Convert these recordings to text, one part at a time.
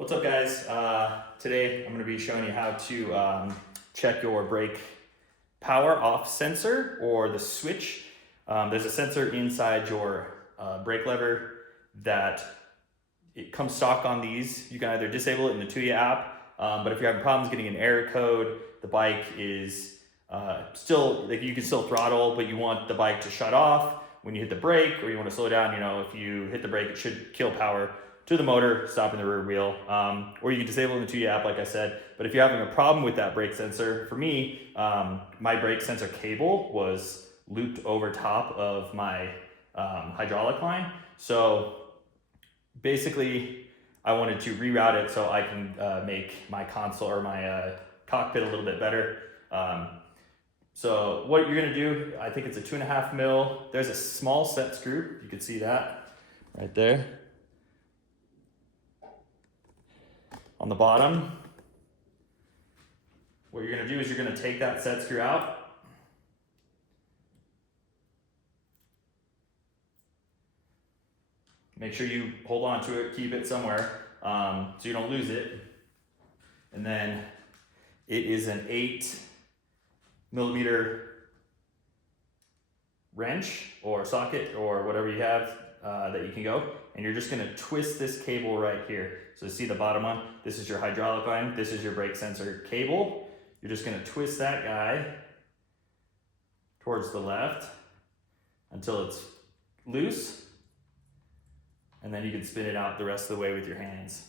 What's up, guys? Today I'm going to be showing you how to check your brake power off sensor or the switch. There's a sensor inside your brake lever that it comes stock on these. You can either disable it in the TUI app, but if you're having problems getting an error code, the bike is still, like, you can still throttle, but you want the bike to shut off when you hit the brake, or you want to slow down. You know, if you hit the brake, it should kill power to the motor, stopping the rear wheel, or you can disable it in the TUI app, like I said. But if you're having a problem with that brake sensor, for me, my brake sensor cable was looped over top of my hydraulic line. So basically, I wanted to reroute it so I can make my console or my cockpit a little bit better. So what you're gonna do, I think it's a 2.5 mil. There's a small set screw. You can see that right there. On the bottom, what you're gonna do is you're gonna take that set screw out. Make sure you hold on to it, keep it somewhere so you don't lose it. And then it is an 8mm wrench or socket or whatever you have that you can go. And you're just gonna twist this cable right here. So see the bottom one? This is your hydraulic line. This is your brake sensor cable. You're just gonna twist that guy towards the left until it's loose. And then you can spin it out the rest of the way with your hands.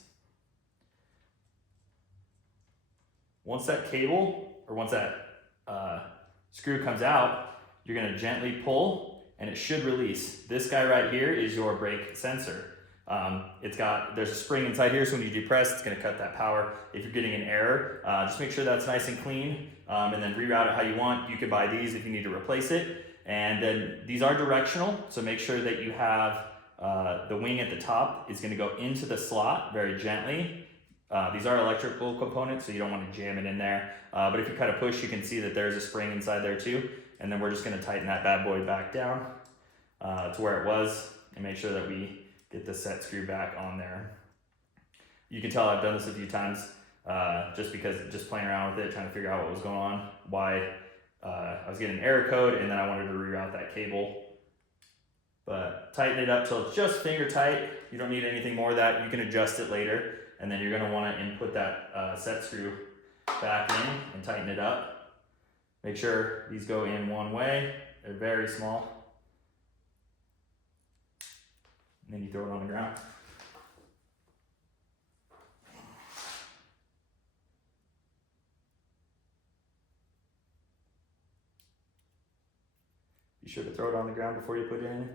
Once that cable, or once that screw comes out, you're gonna gently pull and it should release. This guy right here is your brake sensor. There's a spring inside here, so when you depress, it's gonna cut that power. If you're getting an error, just make sure that's nice and clean, and then reroute it how you want. You can buy these if you need to replace it. And then these are directional, so make sure that you have the wing at the top is gonna go into the slot very gently. These are electrical components, so you don't want to jam it in there. But if you kind of push, you can see that there's a spring inside there too. And then we're just going to tighten that bad boy back down to where it was and make sure that we get the set screw back on there. You can tell I've done this a few times just playing around with it, trying to figure out what was going on, why I was getting an error code, and then I wanted to reroute that cable. But tighten it up till it's just finger tight. You don't need anything more of that. You can adjust it later. And then you're gonna wanna input that set screw back in and tighten it up. Make sure these go in one way. They're very small. And then you throw it on the ground. Be sure to throw it on the ground before you put it in.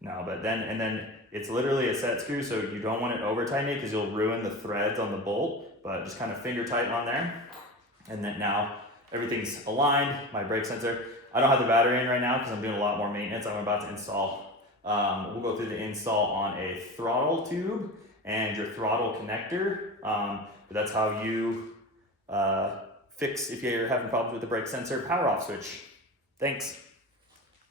No, but then it's literally a set screw, so you don't want it over tighten it because you'll ruin the threads on the bolt, but just kind of finger tighten on there. And then now everything's aligned. My brake sensor, I don't have the battery in right now because I'm doing a lot more maintenance. I'm about to install. We'll go through the install on a throttle tube and your throttle connector. But that's how you fix if you're having problems with the brake sensor power off switch. Thanks.